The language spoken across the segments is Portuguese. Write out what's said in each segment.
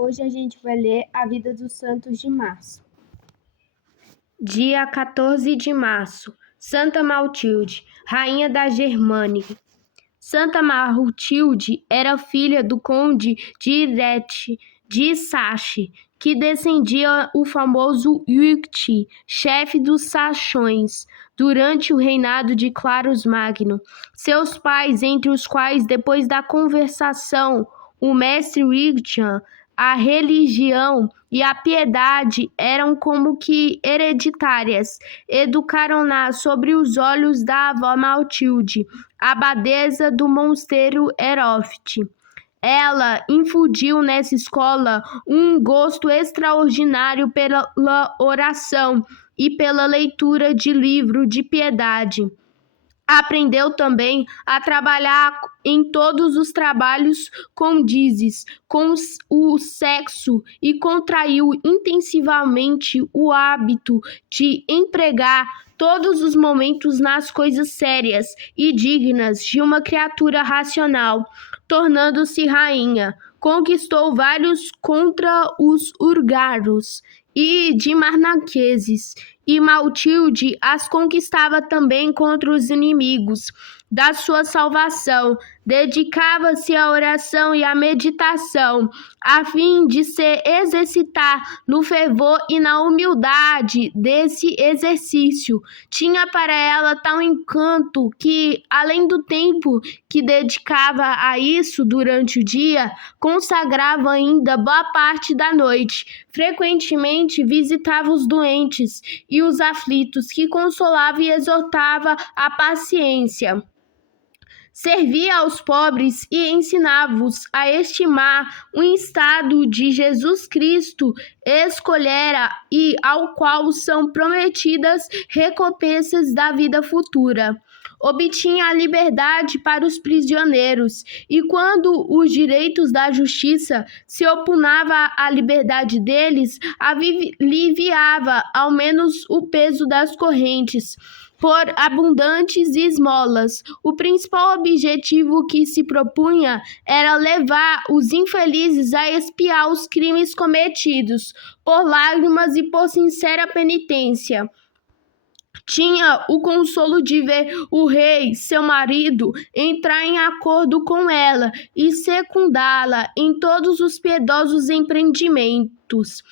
Hoje a gente vai ler a vida dos santos de março. Dia 14 de março, Santa Maltilde, rainha da Germânia. Santa Maltilde era filha do conde de Irete de Saxe, que descendia o famoso Ucht, chefe dos saxões, durante o reinado de Claros Magno. Seus pais, entre os quais, depois da conversação, o mestre Wigton, a religião e a piedade eram como que hereditárias, educaram-na sobre os olhos da avó Maltilde, abadesa do mosteiro Herófite. Ela infundiu nessa escola um gosto extraordinário pela oração e pela leitura de livro de piedade. Aprendeu também a trabalhar em todos os trabalhos condizes com o sexo e contraiu intensivamente o hábito de empregar todos os momentos nas coisas sérias e dignas de uma criatura racional, tornando-se rainha. Conquistou vários contra os húngaros e dinamarqueses, e Maltilde as conquistava também contra os inimigos da sua salvação. Dedicava-se à oração e à meditação, a fim de se exercitar no fervor e na humildade desse exercício. Tinha para ela tal encanto que, além do tempo que dedicava a isso durante o dia, consagrava ainda boa parte da noite. Frequentemente visitava os doentes e os aflitos, que consolava e exortava à paciência. Servia aos pobres e ensinava-os a estimar o estado de Jesus Cristo escolhera e ao qual são prometidas recompensas da vida futura. Obtinha a liberdade para os prisioneiros, e quando os direitos da justiça se opunhava à liberdade deles, aliviava ao menos o peso das correntes por abundantes esmolas. O principal objetivo que se propunha era levar os infelizes a expiar os crimes cometidos por lágrimas e por sincera penitência. Tinha o consolo de ver o rei, seu marido, entrar em acordo com ela e secundá-la em todos os piedosos empreendimentos.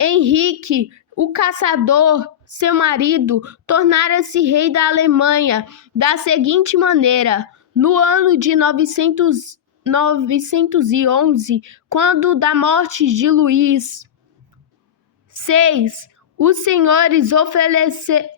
Henrique, o caçador, seu marido, tornara-se rei da Alemanha da seguinte maneira: no ano de 911, quando da morte de Luís VI, os senhores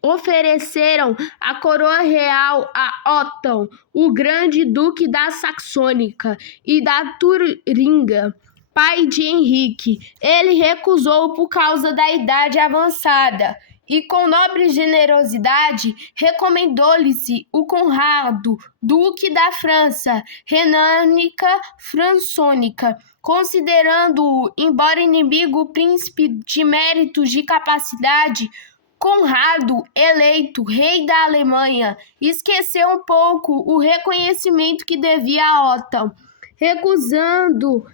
ofereceram a coroa real a Otton, o grande duque da Saxônica e da Turinga, pai de Henrique. Ele recusou por causa da idade avançada e, com nobre generosidade, recomendou-lhe-se o Conrado, duque da França renânica francônica, considerando-o, embora inimigo, príncipe de méritos de capacidade. Conrado, eleito rei da Alemanha, esqueceu um pouco o reconhecimento que devia a Otton, recusando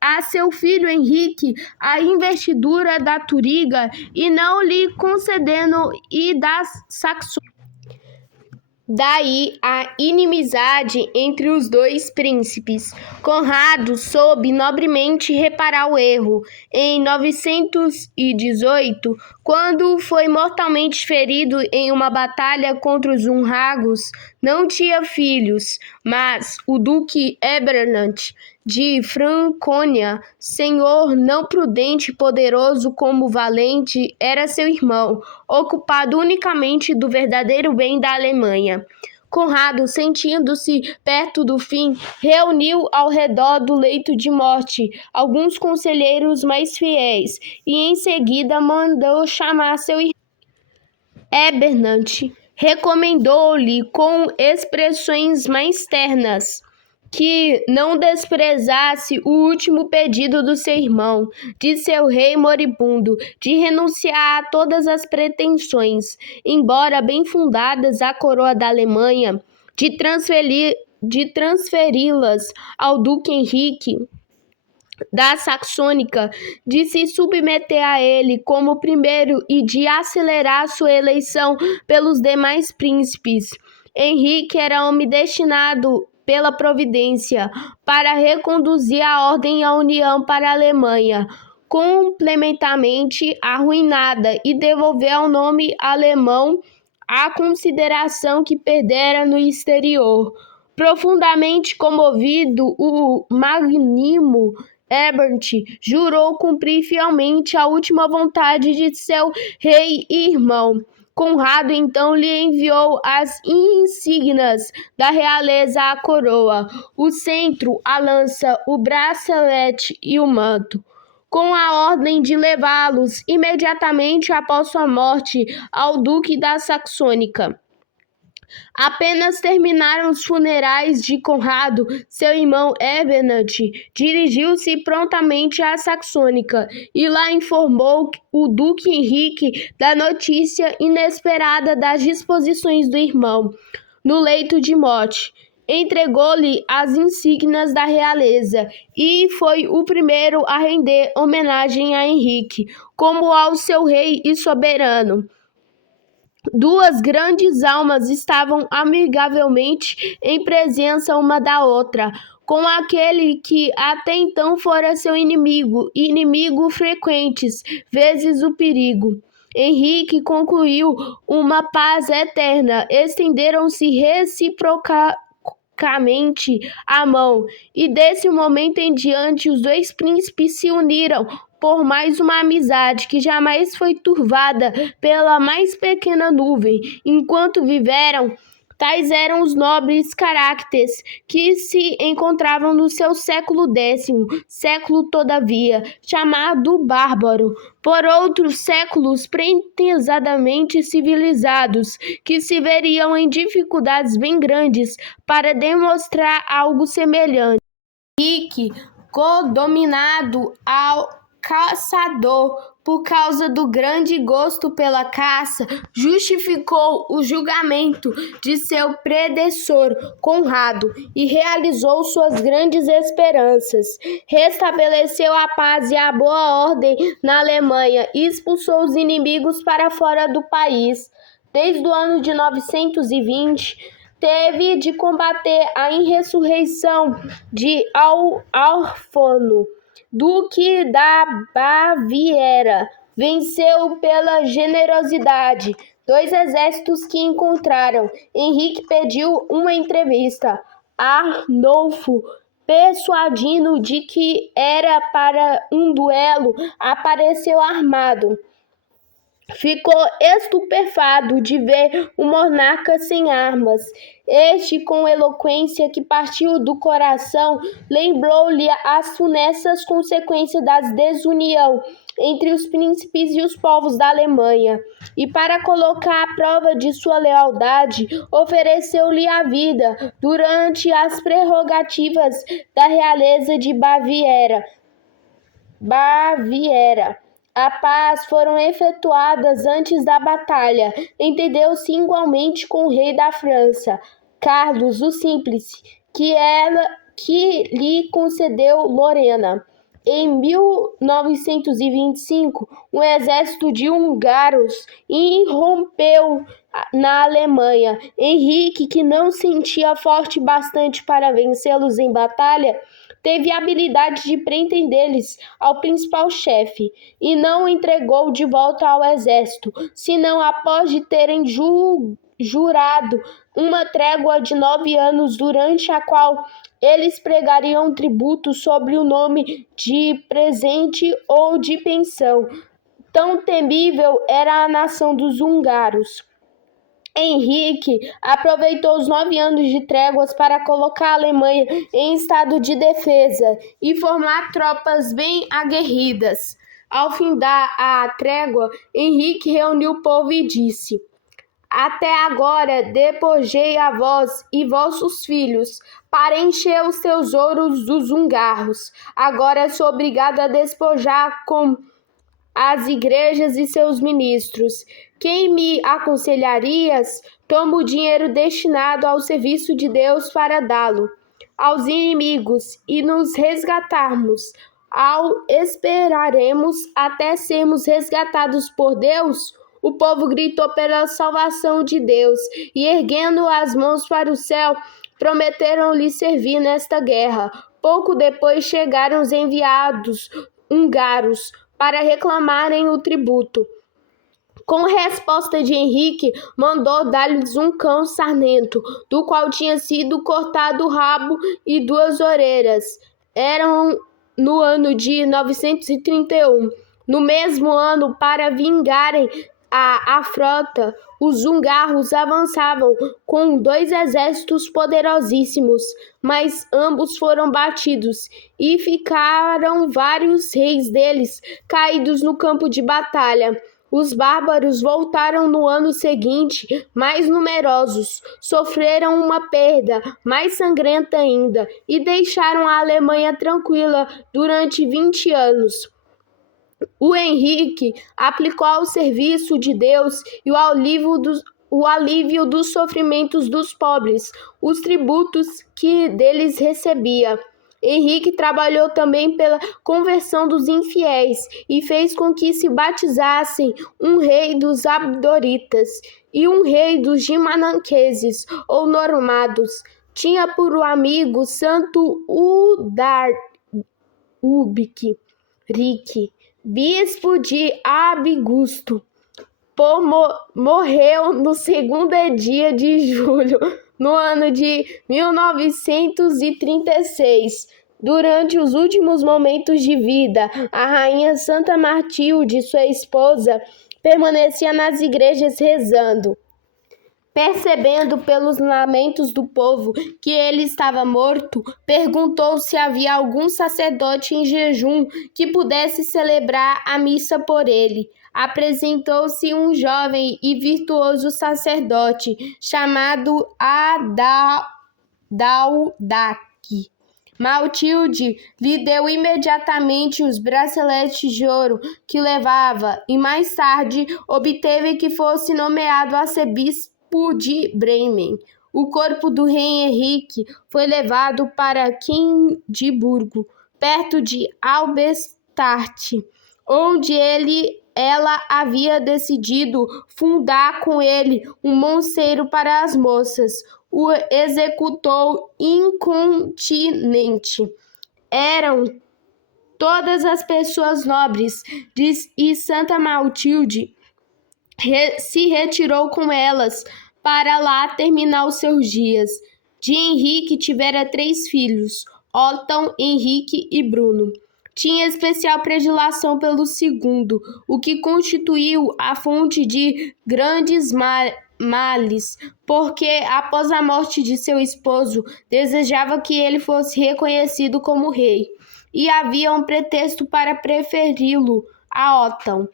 a seu filho Henrique a investidura da Turinga e não lhe concedendo e das Saxões. Daí a inimizade entre os dois príncipes. Conrado soube nobremente reparar o erro. Em 918, quando foi mortalmente ferido em uma batalha contra os húngaros, não tinha filhos, mas o duque Eberhard de Franconia, senhor não prudente e poderoso como valente, era seu irmão, ocupado unicamente do verdadeiro bem da Alemanha. Conrado, sentindo-se perto do fim, reuniu ao redor do leito de morte alguns conselheiros mais fiéis e em seguida mandou chamar seu irmão. Eberhard recomendou-lhe com expressões mais ternas que não desprezasse o último pedido do seu irmão, de seu rei moribundo, de renunciar a todas as pretensões, embora bem fundadas, à coroa da Alemanha, de transferi-las ao duque Henrique, da Saxônica de se submeter a ele como primeiro e de acelerar sua eleição pelos demais príncipes. Henrique era homem destinado pela providência para reconduzir a ordem e a união para a Alemanha, completamente arruinada, e devolver ao nome alemão a consideração que perdera no exterior. Profundamente comovido, o magnânimo Herbert jurou cumprir fielmente a última vontade de seu rei e irmão. Conrado então lhe enviou as insígnias da realeza, a coroa, o cetro, a lança, o bracelete e o manto, com a ordem de levá-los imediatamente após sua morte ao duque da Saxônica. Apenas terminaram os funerais de Conrado, seu irmão Ebert dirigiu-se prontamente à Saxônica e lá informou o duque Henrique da notícia inesperada das disposições do irmão. No leito de morte, entregou-lhe as insígnias da realeza e foi o primeiro a render homenagem a Henrique, como ao seu rei e soberano. Duas grandes almas estavam amigavelmente em presença uma da outra, com aquele que até então fora seu inimigo frequentes vezes o perigo. Henrique concluiu uma paz eterna, estenderam-se reciprocamente a mão, e desse momento em diante os dois príncipes se uniram por mais uma amizade que jamais foi turvada pela mais pequena nuvem. Enquanto viveram, tais eram os nobres caracteres que se encontravam no seu século século todavia, chamado bárbaro, por outros séculos pretensamente civilizados, que se veriam em dificuldades bem grandes para demonstrar algo semelhante. Henrique, dominado ao caçador por causa do grande gosto pela caça, justificou o julgamento de seu predecessor Conrado e realizou suas grandes esperanças. Restabeleceu a paz e a boa ordem na Alemanha e expulsou os inimigos para fora do país. Desde o ano de 920, teve de combater a insurreição de Alfonso, duque da Baviera. Venceu pela generosidade dois exércitos que encontraram. Henrique pediu uma entrevista. Arnulfo, persuadindo de que era para um duelo, apareceu armado. Ficou estupefato de ver o monarca sem armas. Este, com eloquência que partiu do coração, lembrou-lhe as funestas consequências da desunião entre os príncipes e os povos da Alemanha, e para colocar à prova de sua lealdade, ofereceu-lhe a vida durante as prerrogativas da realeza de Baviera. A paz foram efetuadas antes da batalha. Entendeu-se igualmente com o rei da França, Carlos o Simples, que lhe concedeu Lorena. Em 1925, um exército de húngaros irrompeu na Alemanha. Henrique, que não sentia forte bastante para vencê-los em batalha, teve a habilidade de prender-lhes ao principal chefe, e não o entregou de volta ao exército, senão após de terem jurado uma trégua de 9 anos, durante a qual eles pregariam tributo sob o nome de presente ou de pensão. Tão temível era a nação dos húngaros. Henrique aproveitou os 9 anos de tréguas para colocar a Alemanha em estado de defesa e formar tropas bem aguerridas. Ao findar a trégua, Henrique reuniu o povo e disse: até agora despojei a vós e vossos filhos para encher os tesouros dos húngaros. Agora sou obrigado a despojar com as igrejas e seus ministros. Quem me aconselharias? Toma o dinheiro destinado ao serviço de Deus para dá-lo aos inimigos e nos resgatarmos Esperaremos até sermos resgatados por Deus? O povo gritou pela salvação de Deus e, erguendo as mãos para o céu, prometeram-lhe servir nesta guerra. Pouco depois chegaram os enviados húngaros para reclamarem o tributo. Com resposta de Henrique, mandou dar-lhes um cão sarnento, do qual tinha sido cortado o rabo e 2 orelhas. Eram no ano de 931. No mesmo ano, para vingarem a afronta, os húngaros avançavam com 2 exércitos poderosíssimos, mas ambos foram batidos, e ficaram vários reis deles caídos no campo de batalha. Os bárbaros voltaram no ano seguinte, mais numerosos, sofreram uma perda mais sangrenta ainda e deixaram a Alemanha tranquila durante 20 anos. O Henrique aplicou ao serviço de Deus e o alívio dos sofrimentos dos pobres, os tributos que deles recebia. Henrique trabalhou também pela conversão dos infiéis e fez com que se batizassem um rei dos Abdoritas e um rei dos Gimananqueses ou Normados. Tinha por amigo Santo Udarbic, bispo de Abigusto. Morreu no 2º dia de julho, no ano de 1936. Durante os últimos momentos de vida, a rainha Santa Matilde, sua esposa, permanecia nas igrejas rezando. Percebendo pelos lamentos do povo que ele estava morto, perguntou se havia algum sacerdote em jejum que pudesse celebrar a missa por ele. Apresentou-se um jovem e virtuoso sacerdote chamado Adaldac. Matilde lhe deu imediatamente os braceletes de ouro que levava e mais tarde obteve que fosse nomeado arcebispo de Bremen. O corpo do rei Henrique foi levado para Quindimburgo, perto de Halberstadt, onde ela havia decidido fundar com ele um mosteiro para as moças. O executou incontinenti. Eram todas as pessoas nobres, e Santa Matilde se retirou com elas para lá terminar os seus dias. De Henrique tivera 3 filhos, Otton, Henrique e Bruno. Tinha especial predileção pelo segundo, o que constituiu a fonte de grandes males, porque após a morte de seu esposo, desejava que ele fosse reconhecido como rei, e havia um pretexto para preferi-lo a Otton,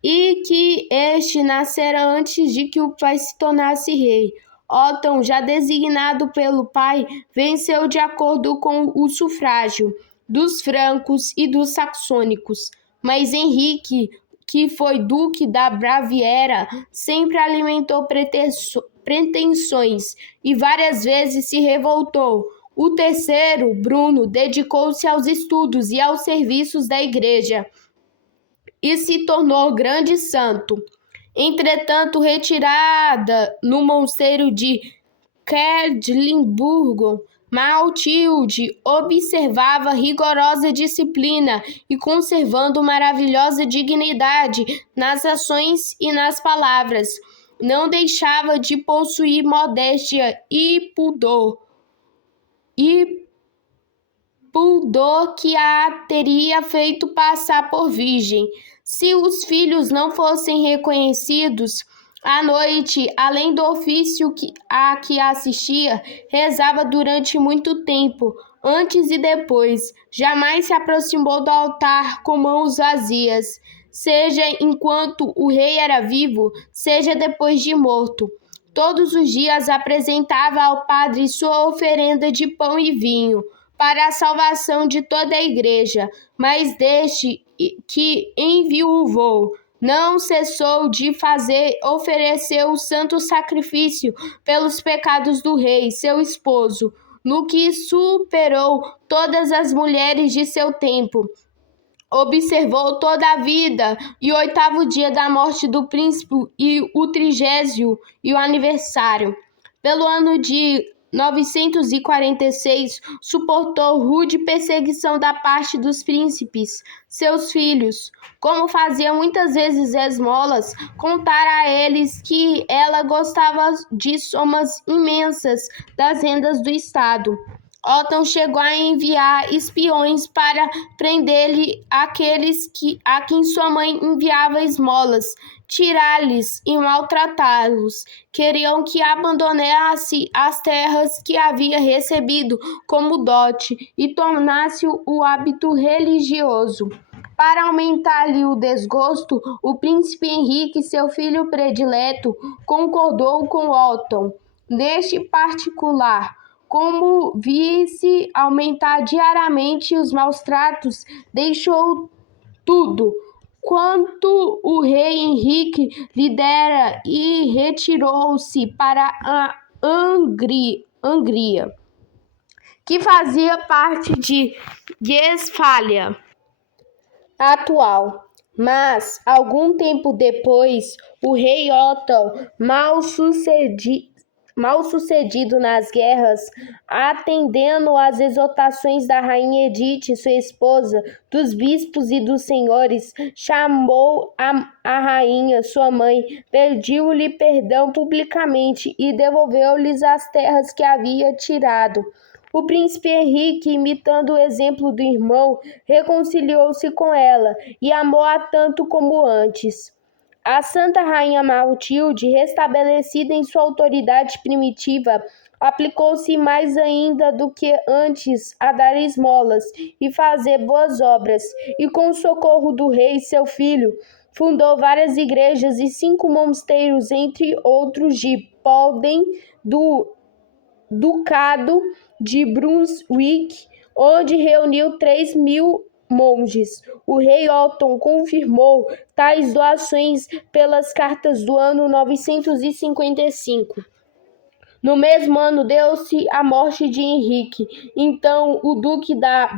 e que este nascera antes de que o pai se tornasse rei. Otton, já designado pelo pai, venceu de acordo com o sufrágio dos francos e dos saxônicos, mas Henrique, que foi duque da Baviera, sempre alimentou pretensões e várias vezes se revoltou. O terceiro, Bruno, dedicou-se aos estudos e aos serviços da igreja e se tornou grande santo. Entretanto, retirada no mosteiro de Quedlinburgo, Matilde observava rigorosa disciplina e, conservando maravilhosa dignidade nas ações e nas palavras, não deixava de possuir modéstia e pudor que a teria feito passar por virgem. Se os filhos não fossem reconhecidos, à noite, além do ofício a que assistia, rezava durante muito tempo, antes e depois. Jamais se aproximou do altar com mãos vazias, seja enquanto o rei era vivo, seja depois de morto. Todos os dias apresentava ao padre sua oferenda de pão e vinho, para a salvação de toda a igreja, mas deste que enviuvou, não cessou de oferecer o santo sacrifício pelos pecados do rei, seu esposo, no que superou todas as mulheres de seu tempo. observou toda a vida e o 8º dia da morte do príncipe e o 30º e o aniversário. Pelo ano de 946, suportou rude perseguição da parte dos príncipes, seus filhos. Como fazia muitas vezes esmolas, contara a eles que ela gostava de somas imensas das rendas do Estado. Otton chegou a enviar espiões para prender-lhe aqueles a quem sua mãe enviava esmolas, tirar-lhes e maltratá-los. Queriam que abandonasse as terras que havia recebido como dote e tornasse o hábito religioso. Para aumentar-lhe o desgosto, o príncipe Henrique, seu filho predileto, concordou com Otton neste particular. Como visse aumentar diariamente os maus-tratos, deixou tudo quanto o rei Henrique lhe dera e retirou-se para a Hungria, que fazia parte de Guestfália atual. Mas, algum tempo depois, o rei Otton, mal sucedido nas guerras, atendendo às exortações da rainha Edith, sua esposa, dos bispos e dos senhores, chamou a rainha, sua mãe, pediu-lhe perdão publicamente e devolveu-lhes as terras que havia tirado. O príncipe Henrique, imitando o exemplo do irmão, reconciliou-se com ela e amou-a tanto como antes. A Santa Rainha Matilde, restabelecida em sua autoridade primitiva, aplicou-se mais ainda do que antes a dar esmolas e fazer boas obras, e com o socorro do rei, seu filho, fundou várias igrejas e 5 mosteiros, entre outros de Polden, do Ducado de Brunswick, onde reuniu 3.000 monges. O rei Otton confirmou tais doações pelas cartas do ano 955. No mesmo ano deu-se a morte de Henrique. Então o duque da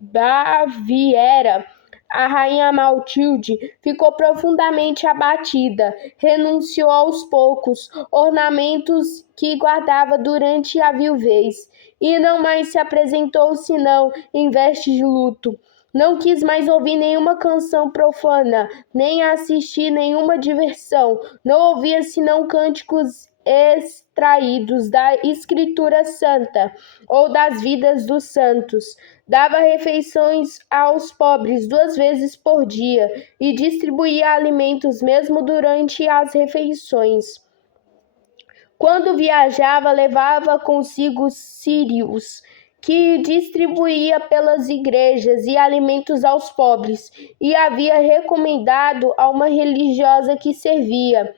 Baviera, a rainha Matilde, ficou profundamente abatida. Renunciou aos poucos ornamentos que guardava durante a viuvez e não mais se apresentou senão em vestes de luto. Não quis mais ouvir nenhuma canção profana, nem assistir nenhuma diversão. Não ouvia senão cânticos extraídos da Escritura Santa ou das vidas dos santos. Dava refeições aos pobres 2 vezes por dia e distribuía alimentos mesmo durante as refeições. Quando viajava, levava consigo círios, que distribuía pelas igrejas, e alimentos aos pobres, e havia recomendado a uma religiosa que servia,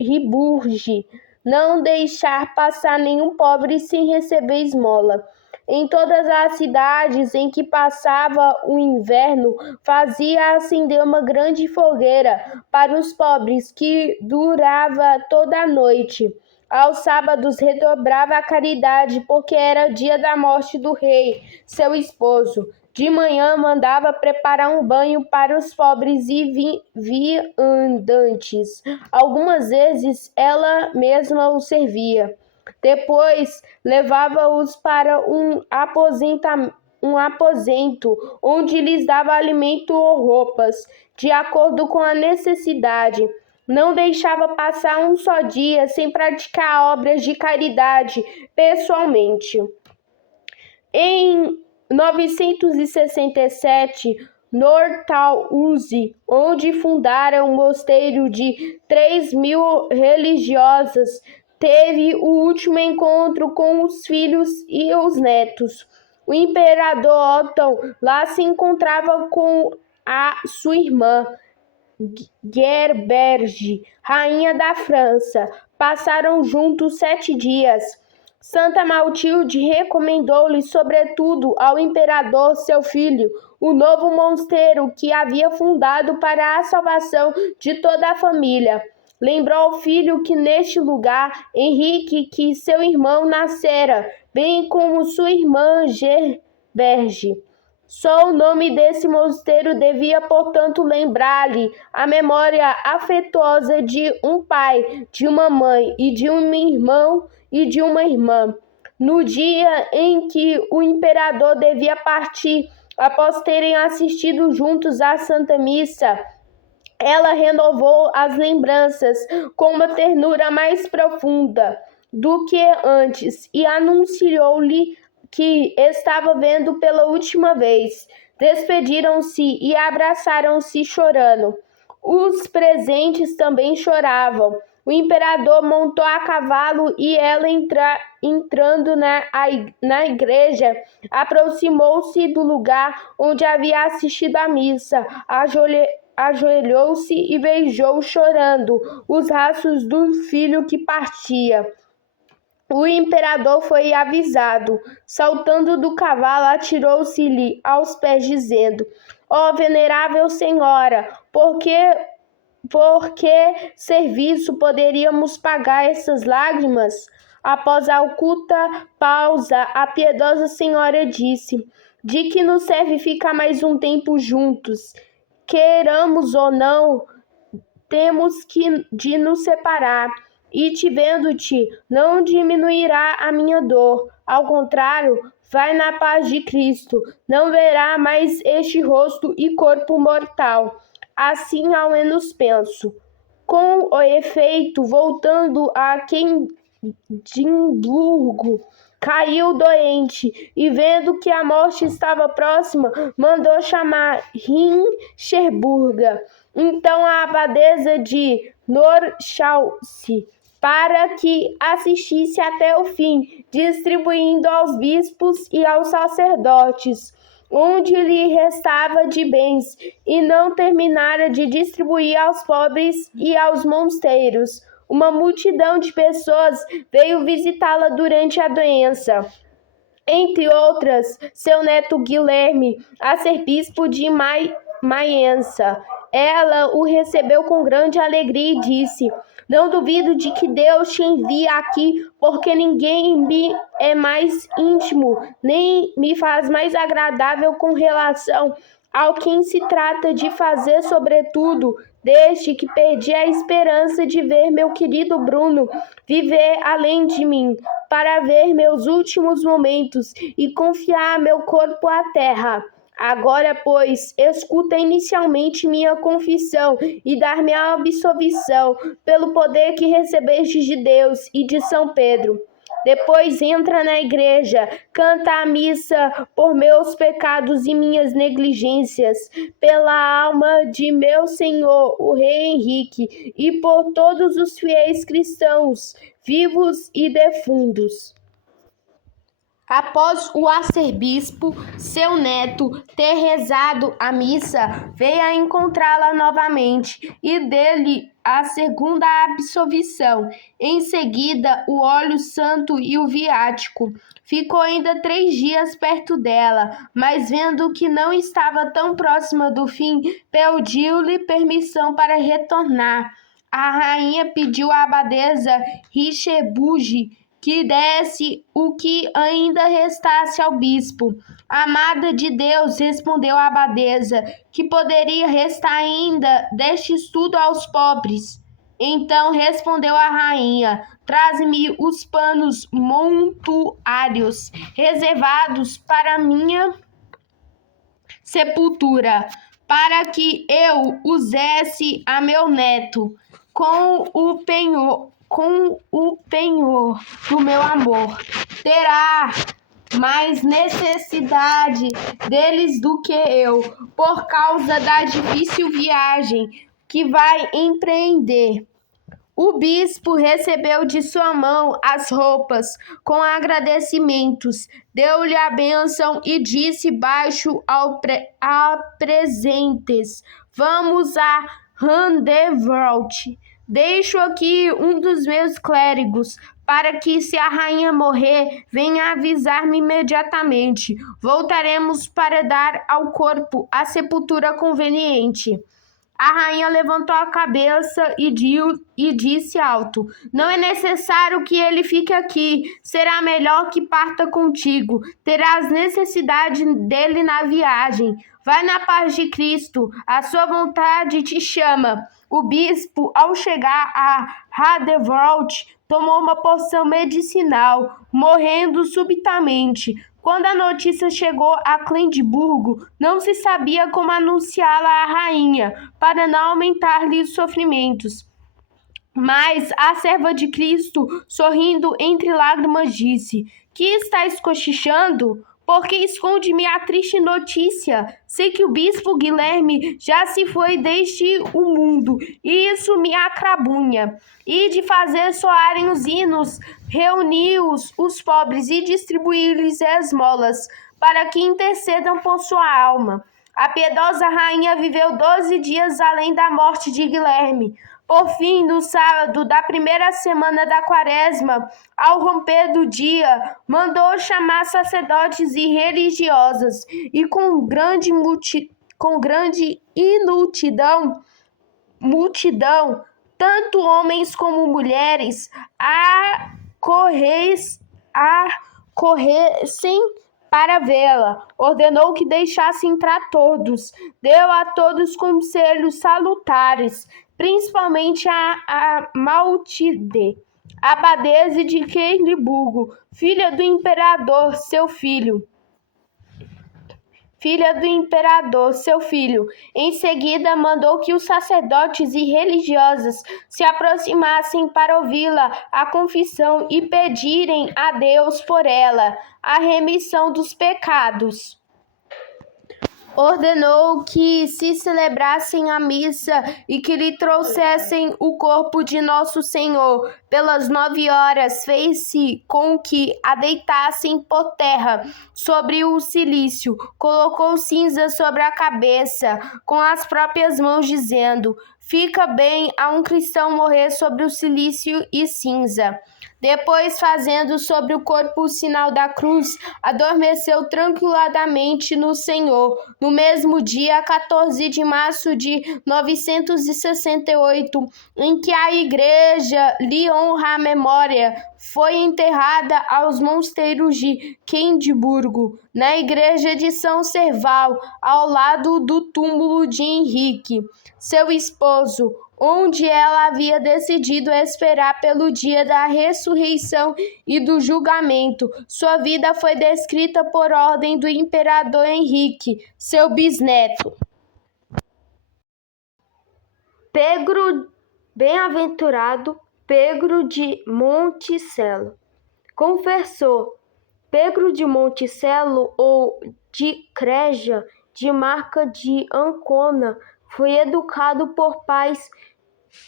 Riburge, não deixar passar nenhum pobre sem receber esmola. Em todas as cidades em que passava o inverno, fazia acender uma grande fogueira para os pobres, que durava toda a noite. Aos sábados redobrava a caridade, porque era dia da morte do rei, seu esposo. De manhã mandava preparar um banho para os pobres e viandantes. Algumas vezes ela mesma os servia. Depois levava-os para um aposento, onde lhes dava alimento ou roupas, de acordo com a necessidade. Não deixava passar um só dia sem praticar obras de caridade pessoalmente. Em 967, Northaluse, onde fundara um mosteiro de 3.000 religiosas, teve o último encontro com os filhos e os netos. O imperador Otton lá se encontrava com a sua irmã, Gerberge, rainha da França. Passaram juntos 7 dias. Santa Matilde recomendou-lhe, sobretudo ao imperador, seu filho, o novo mosteiro que havia fundado para a salvação de toda a família. Lembrou ao filho que neste lugar, Henrique, que seu irmão nascera, bem como sua irmã Gerberge. Só o nome desse mosteiro devia, portanto, lembrar-lhe a memória afetuosa de um pai, de uma mãe e de um irmão e de uma irmã. No dia em que o imperador devia partir, após terem assistido juntos à Santa Missa, ela renovou as lembranças com uma ternura mais profunda do que antes e anunciou-lhe que estava vendo pela última vez. Despediram-se e abraçaram-se chorando. Os presentes também choravam. O imperador montou a cavalo e ela, entrando na igreja, aproximou-se do lugar onde havia assistido à missa, ajoelhou-se e beijou, chorando, os rastros do filho que partia. O imperador foi avisado. Saltando do cavalo, atirou-se-lhe aos pés, dizendo: Ó venerável senhora, por que serviço poderíamos pagar essas lágrimas? Após a oculta pausa, a piedosa senhora disse: De que nos serve ficar mais um tempo juntos? Queiramos ou não, temos de nos separar. E te vendo-te, não diminuirá a minha dor. Ao contrário, vai na paz de Cristo. Não verá mais este rosto e corpo mortal. Assim ao menos penso. Com o efeito, voltando a Edimburgo, caiu doente e, vendo que a morte estava próxima, mandou chamar Rincherburga. Então a abadesa de Norchausse, para que assistisse até o fim, distribuindo aos bispos e aos sacerdotes onde lhe restava de bens, e não terminara de distribuir aos pobres e aos mosteiros. Uma multidão de pessoas veio visitá-la durante a doença. Entre outras, seu neto Guilherme, arcebispo de Maiença. Ela o recebeu com grande alegria e disse: Não duvido de que Deus te envie aqui, porque ninguém me é mais íntimo, nem me faz mais agradável com relação ao quem se trata de fazer, sobretudo, desde que perdi a esperança de ver meu querido Bruno viver além de mim, para ver meus últimos momentos e confiar meu corpo à terra. Agora, pois, escuta inicialmente minha confissão e dar-me a absolvição pelo poder que recebeste de Deus e de São Pedro. Depois entra na igreja, canta a missa por meus pecados e minhas negligências, pela alma de meu senhor, o rei Henrique, e por todos os fiéis cristãos, vivos e defuntos. Após o arcebispo, seu neto, ter rezado a missa, veio a encontrá-la novamente e dele a segunda absolvição. Em seguida, o óleo santo e o viático. Ficou ainda 3 dias perto dela, mas vendo que não estava tão próxima do fim, pediu-lhe permissão para retornar. A rainha pediu à abadesa Rincherburg que desse o que ainda restasse ao bispo. Amada de Deus, respondeu a abadesa, que poderia restar ainda deste estudo aos pobres. Então respondeu a rainha: Traze-me os panos montuários reservados para minha sepultura, para que eu os desse a meu neto com o penhor do meu amor. Terá mais necessidade deles do que eu, por causa da difícil viagem que vai empreender. O bispo recebeu de sua mão as roupas com agradecimentos, deu-lhe a bênção e disse baixo a presentes: Vamos a Randevoort. Deixo aqui um dos meus clérigos, para que, se a rainha morrer, venha avisar-me imediatamente. Voltaremos para dar ao corpo a sepultura conveniente. A rainha levantou a cabeça e disse alto: Não é necessário que ele fique aqui. Será melhor que parta contigo. Terás necessidade dele na viagem. Vai na paz de Cristo. A sua vontade te chama. O bispo, ao chegar a Radevold, tomou uma poção medicinal, morrendo subitamente. Quando a notícia chegou a Clendeburgo, não se sabia como anunciá-la à rainha, para não aumentar-lhe os sofrimentos. Mas a serva de Cristo, sorrindo entre lágrimas, disse: Que estás cochichando? Porque esconde-me a triste notícia. Sei que o bispo Guilherme já se foi deste o mundo, e isso me acrabunha. E de fazer soarem os hinos, reuni-os os pobres e distribuí-lhes esmolas, para que intercedam por sua alma. A piedosa rainha viveu 12 dias além da morte de Guilherme. Por fim, no sábado da primeira semana da quaresma, ao romper do dia, mandou chamar sacerdotes e religiosas, e com grande multidão, tanto homens como mulheres, corressem para vê-la. Ordenou que deixasse entrar todos. Deu a todos conselhos salutares, principalmente a Matilde, abadesa de Quedlinburgo, filha do imperador, seu filho. Em seguida, mandou que os sacerdotes e religiosas se aproximassem para ouvi-la a confissão e pedirem a Deus por ela a remissão dos pecados. Ordenou que se celebrassem a missa e que lhe trouxessem o corpo de Nosso Senhor. Pelas 9 horas, fez-se com que a deitassem por terra sobre o cilício. Colocou cinza sobre a cabeça com as próprias mãos, dizendo: Fica bem a um cristão morrer sobre o cilício e cinza. Depois, fazendo sobre o corpo o sinal da cruz, adormeceu tranquilamente no Senhor. No mesmo dia, 14 de março de 968, em que a Igreja lhe honra a memória, foi enterrada aos mosteiros de Quedlinburgo, na Igreja de São Serval, ao lado do túmulo de Henrique, seu esposo, onde ela havia decidido esperar pelo dia da ressurreição e do julgamento. Sua vida foi descrita por ordem do imperador Henrique, seu bisneto. Bem-aventurado Pedro de Monticello. Confessor Pedro de Monticello ou de Creja, de Marca de Ancona, foi educado por pais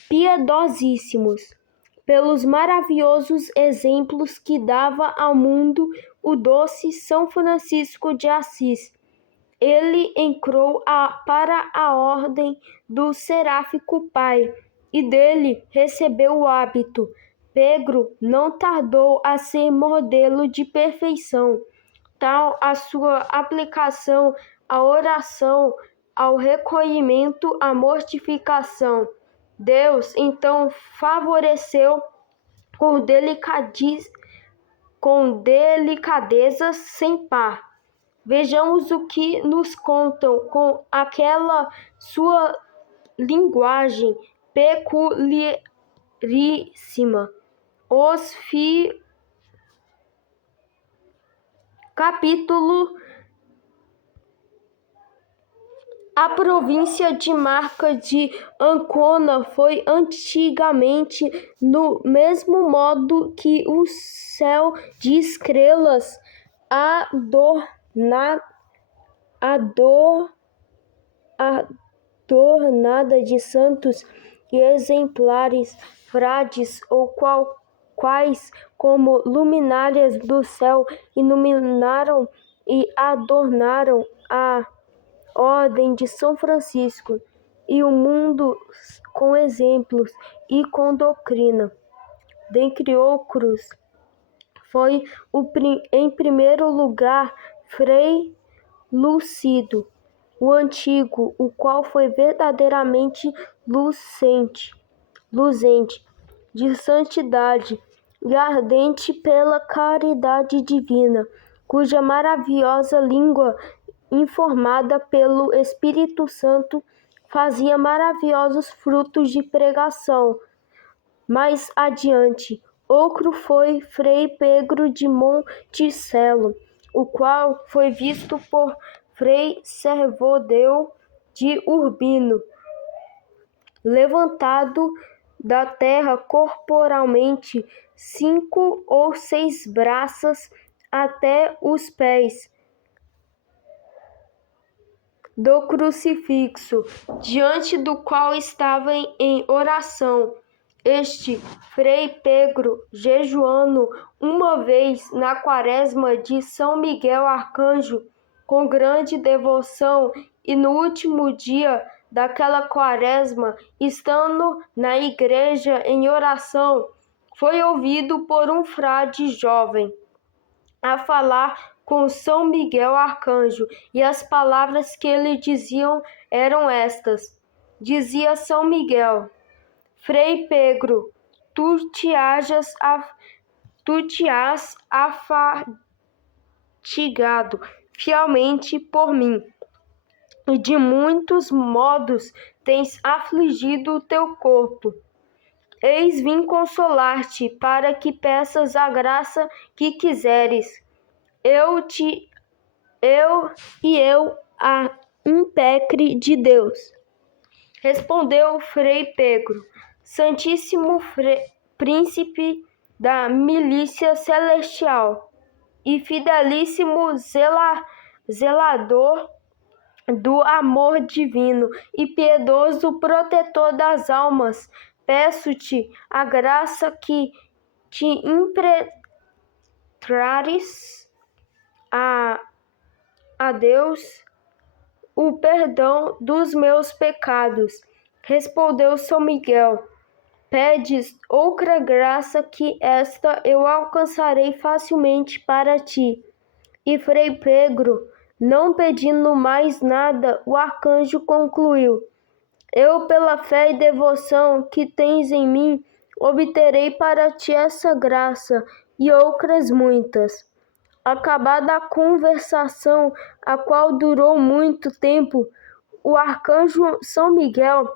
piedosíssimos. Pelos maravilhosos exemplos que dava ao mundo o doce São Francisco de Assis, ele entrou para a ordem do Seráfico Pai e dele recebeu o hábito. Pedro não tardou a ser modelo de perfeição, tal a sua aplicação à oração, ao recolhimento, à mortificação. Deus, então, favoreceu com delicadeza sem par. Vejamos o que nos contam com aquela sua linguagem peculiaríssima. Capítulo. A província de Marca de Ancona foi antigamente, no mesmo modo que o céu de estrelas, adornada de santos e exemplares frades ou quais como luminárias do céu iluminaram e adornaram a ordem de São Francisco e o mundo com exemplos e com doutrina. Dentre outros, foi em primeiro lugar Frei Lúcido, o antigo, o qual foi verdadeiramente luzente, de santidade e ardente pela caridade divina, cuja maravilhosa língua, informada pelo Espírito Santo, fazia maravilhosos frutos de pregação. Mais adiante, outro foi Frei Pedro de Monticello, o qual foi visto por Frei Servodeu de Urbino, levantado da terra corporalmente, 5 ou 6 braças até os pés do crucifixo, diante do qual estava em oração. Este Frei Pedro, jejuando uma vez na quaresma de São Miguel Arcanjo, com grande devoção, e no último dia daquela quaresma, estando na igreja em oração, foi ouvido por um frade jovem a falar com São Miguel Arcanjo, e as palavras que ele diziam eram estas. Dizia São Miguel: Frei Pedro, tu te has afatigado fielmente por mim, e de muitos modos tens afligido o teu corpo. Eis vim consolar-te, para que peças a graça que quiseres. Eu a impecre de Deus. Respondeu Frei Pedro: Santíssimo Príncipe da milícia celestial e fidelíssimo zelador do amor divino e piedoso protetor das almas, peço-te a graça que te impetrares a Deus o perdão dos meus pecados. Respondeu São Miguel: Pedes outra graça que esta eu alcançarei facilmente para ti. E Frei Pedro, não pedindo mais nada, o arcanjo concluiu: Eu, pela fé e devoção que tens em mim, obterei para ti essa graça e outras muitas. Acabada a conversação, a qual durou muito tempo, o arcanjo São Miguel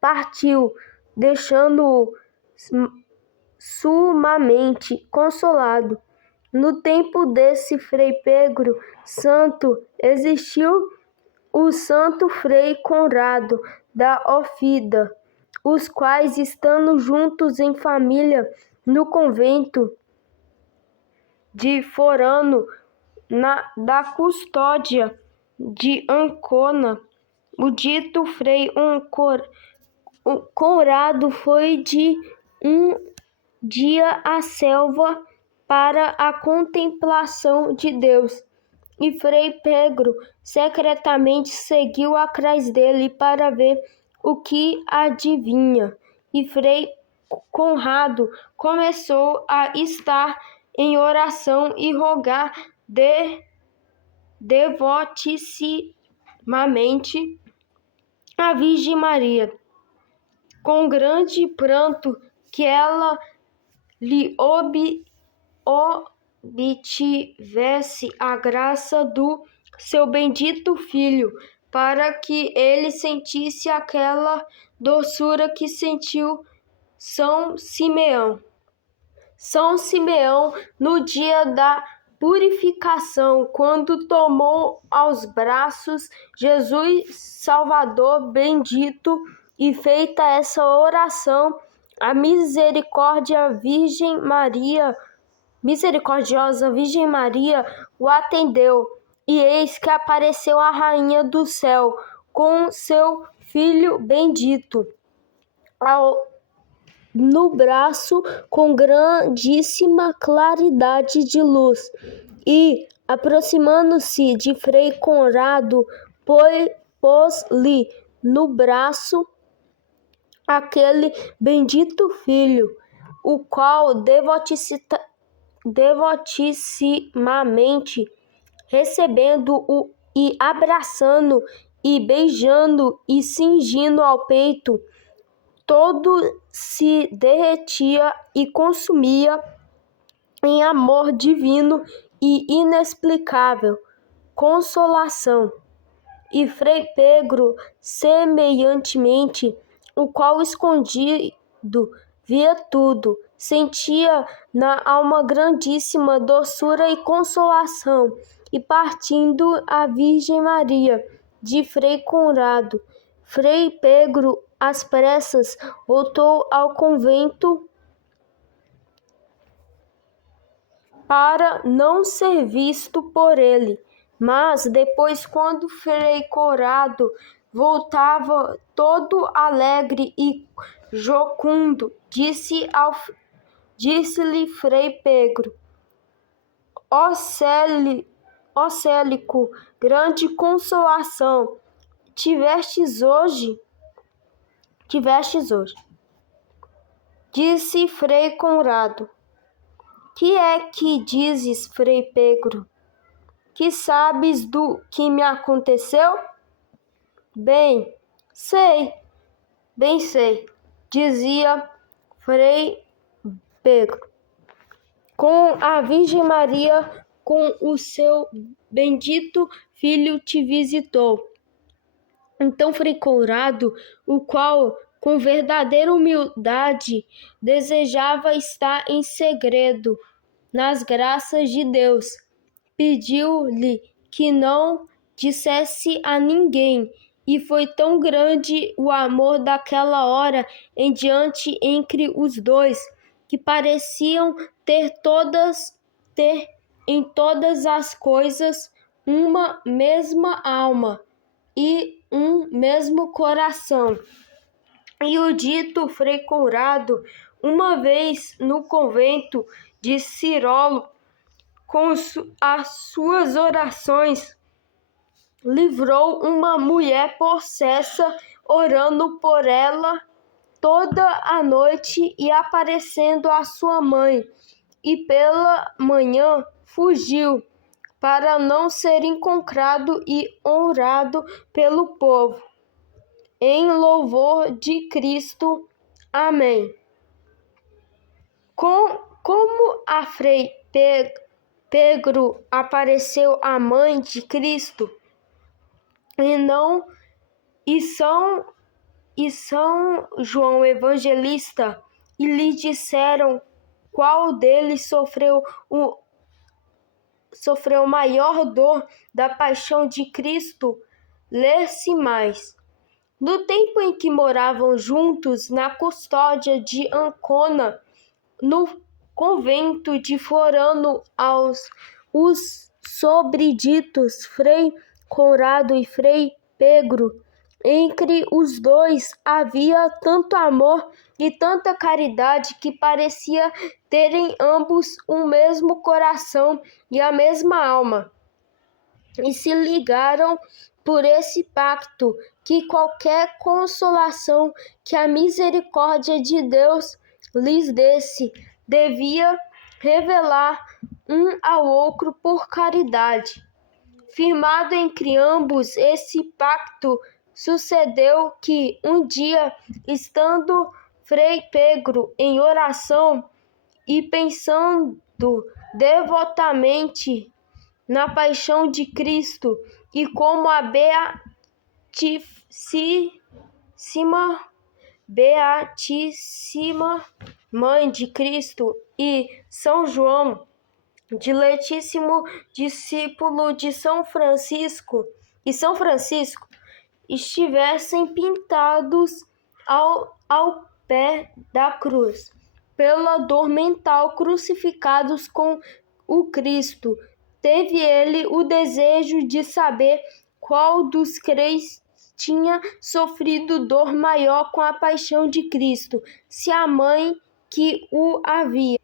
partiu, deixando-o sumamente consolado. No tempo desse Frei Pedro Santo, existiu o Santo Frei Conrado da Ofida, os quais, estando juntos em família no convento de Forano, da custódia de Ancona, o dito Frei Conrado foi de um dia à selva para a contemplação de Deus, e Frei Pedro secretamente seguiu atrás dele para ver o que adivinha. E Frei Conrado começou a estar em oração e rogar devotissimamente a Virgem Maria, com grande pranto, que ela lhe obtivesse a graça do seu bendito Filho, para que ele sentisse aquela doçura que sentiu São Simeão. São Simeão, no dia da purificação, quando tomou aos braços Jesus Salvador bendito, e feita essa oração, a misericordiosa Virgem Maria o atendeu, e eis que apareceu a Rainha do céu com seu Filho bendito no braço, com grandíssima claridade de luz, e, aproximando-se de Frei Conrado, pôs-lhe no braço aquele bendito Filho, o qual devotissimamente, recebendo-o e abraçando e beijando e cingindo ao peito, todo se derretia e consumia em amor divino e inexplicável consolação. E Frei Pedro, semelhantemente, o qual escondido via tudo, sentia na alma grandíssima doçura e consolação, e partindo a Virgem Maria de Frei Conrado, Frei Pedro, às pressas, voltou ao convento para não ser visto por ele. Mas depois, quando Frei Conrado voltava todo alegre e jocundo, disse-lhe Frei Pedro: Ó Célico, grande consolação tivestes hoje. Disse Frei Conrado: Que é que dizes, Frei Pedro? Que sabes do que me aconteceu? Bem sei, dizia Frei Pedro. Com a Virgem Maria, com o seu bendito filho te visitou. Então Frei Conrado, o qual com verdadeira humildade desejava estar em segredo nas graças de Deus, pediu-lhe que não dissesse a ninguém, e foi tão grande o amor daquela hora em diante entre os dois, que pareciam ter em todas as coisas uma mesma alma e um mesmo coração. E o dito Frei Conrado, uma vez no convento de Cirolo, com as suas orações, livrou uma mulher possessa, orando por ela toda a noite e aparecendo a sua mãe, e pela manhã fugiu, para não ser encontrado e honrado pelo povo. Em louvor de Cristo. Amém. Como a Frei Pedro apareceu a mãe de Cristo e São João Evangelista, e lhe disseram qual deles sofreu maior dor da paixão de Cristo, lê-se mais. No tempo em que moravam juntos na custódia de Ancona, no convento de Forano, os sobreditos Frei Conrado e Frei Pedro, entre os dois havia tanto amor e tanta caridade que parecia terem ambos o mesmo coração e a mesma alma, e se ligaram por esse pacto que qualquer consolação que a misericórdia de Deus lhes desse devia revelar um ao outro por caridade. Firmado entre ambos esse pacto, sucedeu que um dia, estando Frei Pedro em oração e pensando devotamente na paixão de Cristo, e como a Beatíssima Mãe de Cristo e São João, diletíssimo discípulo de São Francisco, estivessem pintados ao pé da cruz, pela dor mental, crucificados com o Cristo, teve ele o desejo de saber qual dos três tinha sofrido dor maior com a paixão de Cristo, se a mãe que o havia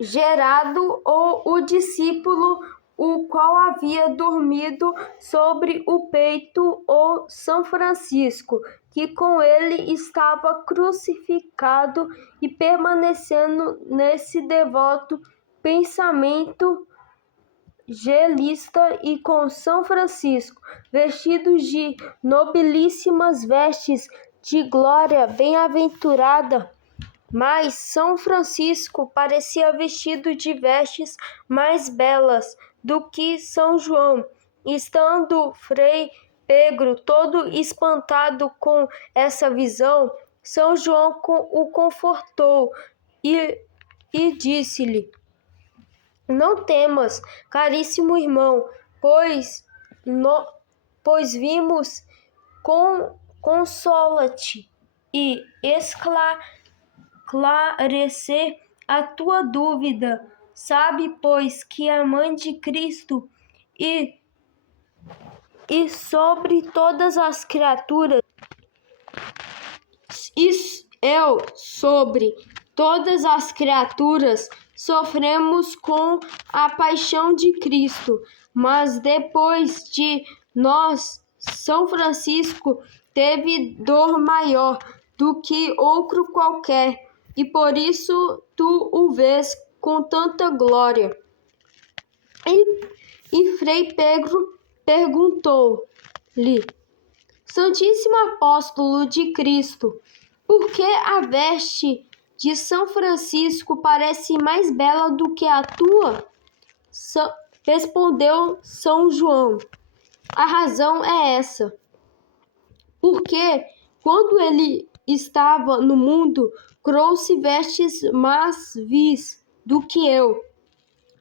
gerado ou o discípulo o qual havia dormido sobre o peito, ou São Francisco, que com ele estava crucificado, e permanecendo nesse devoto pensamento, evangelista e com São Francisco, vestidos de nobilíssimas vestes de glória bem-aventurada. Mas São Francisco parecia vestido de vestes mais belas do que São João. Estando Frei Pedro todo espantado com essa visão, São João o confortou e disse-lhe: Não temas, caríssimo irmão, pois vimos consola-te e esclarecer a tua dúvida. Sabe, pois, que a Mãe de Cristo e sobre todas as criaturas, sobre todas as criaturas, sofremos com a paixão de Cristo. Mas depois de nós, São Francisco teve dor maior do que outro qualquer, e por isso tu o vês com tanta glória. E Frei Pedro perguntou-lhe: Santíssimo Apóstolo de Cristo, por que a veste de São Francisco parece mais bela do que a tua? Respondeu São João: A razão é essa, porque quando ele estava no mundo, trouxe vestes mais vis do que eu.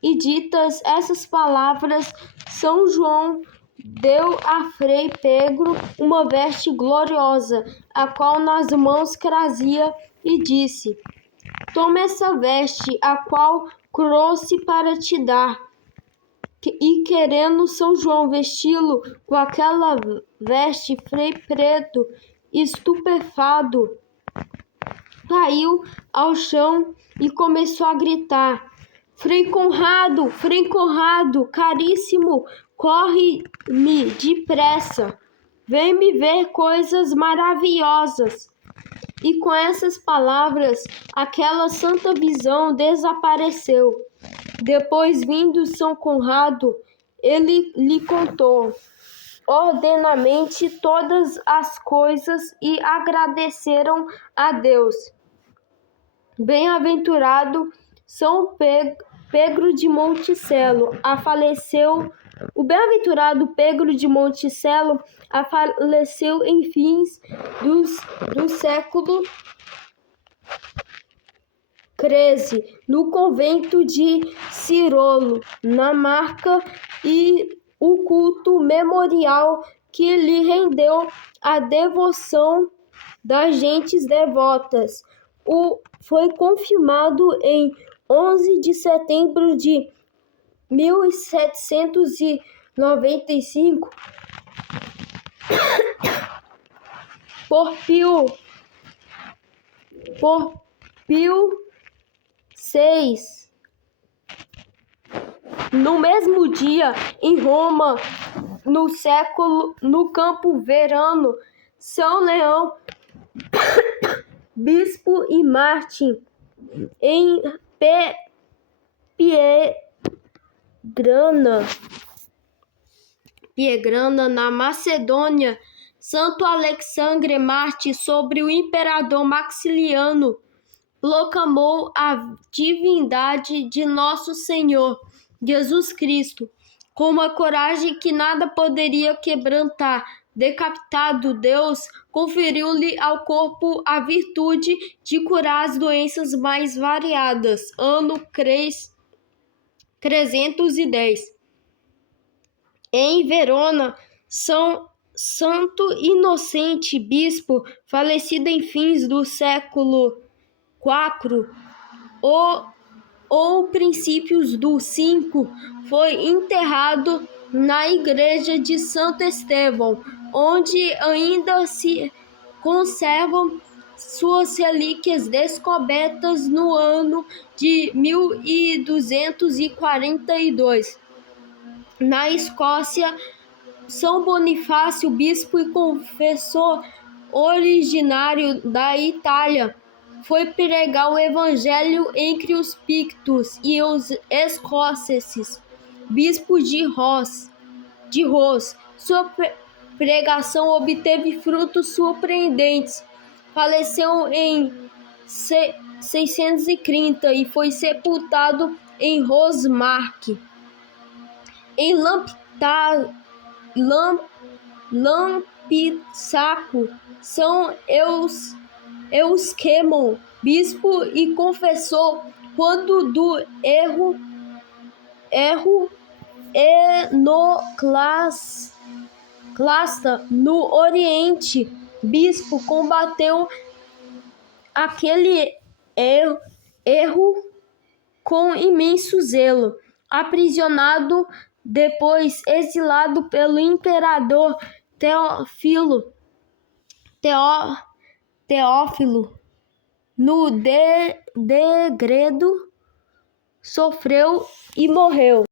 E ditas essas palavras, São João deu a Frei Pedro uma veste gloriosa, a qual nas mãos trazia, e disse: Toma essa veste, a qual trouxe para te dar. E querendo São João vesti-lo com aquela veste, Frei Pedro, estupefado, caiu ao chão e começou a gritar: Frei Conrado, caríssimo, corre-me depressa, vem-me ver coisas maravilhosas. E com essas palavras, aquela santa visão desapareceu. Depois, vindo São Conrado, ele lhe contou ordenadamente todas as coisas e agradeceram a Deus. Bem-aventurado São Pedro de Monticello, o bem-aventurado Pedro de Monticello faleceu em fins do século XIII, no convento de Cirolo, na Marca, e o culto memorial que lhe rendeu a devoção das gentes devotas foi confirmado em 11 de setembro de 1795 por Pio VI. No mesmo dia, em Roma, no Campo Verano, São Leão, bispo, e Martim, em Piegrana, na Macedônia, Santo Alexandre Mártir, sobre o imperador Maximiano, proclamou a divindade de nosso Senhor Jesus Cristo, com uma coragem que nada poderia quebrantar. Decapitado, Deus conferiu-lhe ao corpo a virtude de curar as doenças mais variadas. Ano 310. Em Verona, Santo Inocente, bispo, falecido em fins do século IV ou princípios do V, foi enterrado na igreja de Santo Estevão, onde ainda se conservam suas relíquias descobertas no ano de 1242. Na Escócia, São Bonifácio, bispo e confessor originário da Itália, foi pregar o evangelho entre os pictos e os escoceses. bispo de Ros. Sua pregação obteve frutos surpreendentes. Faleceu em 630 e foi sepultado em Rosmark. Em Lampsaco, São Eusquemon, bispo, e confessou quando do erro Enoclasta, no Oriente, bispo, combateu aquele erro com imenso zelo. Aprisionado, depois exilado pelo imperador Teófilo, no degredo, sofreu e morreu.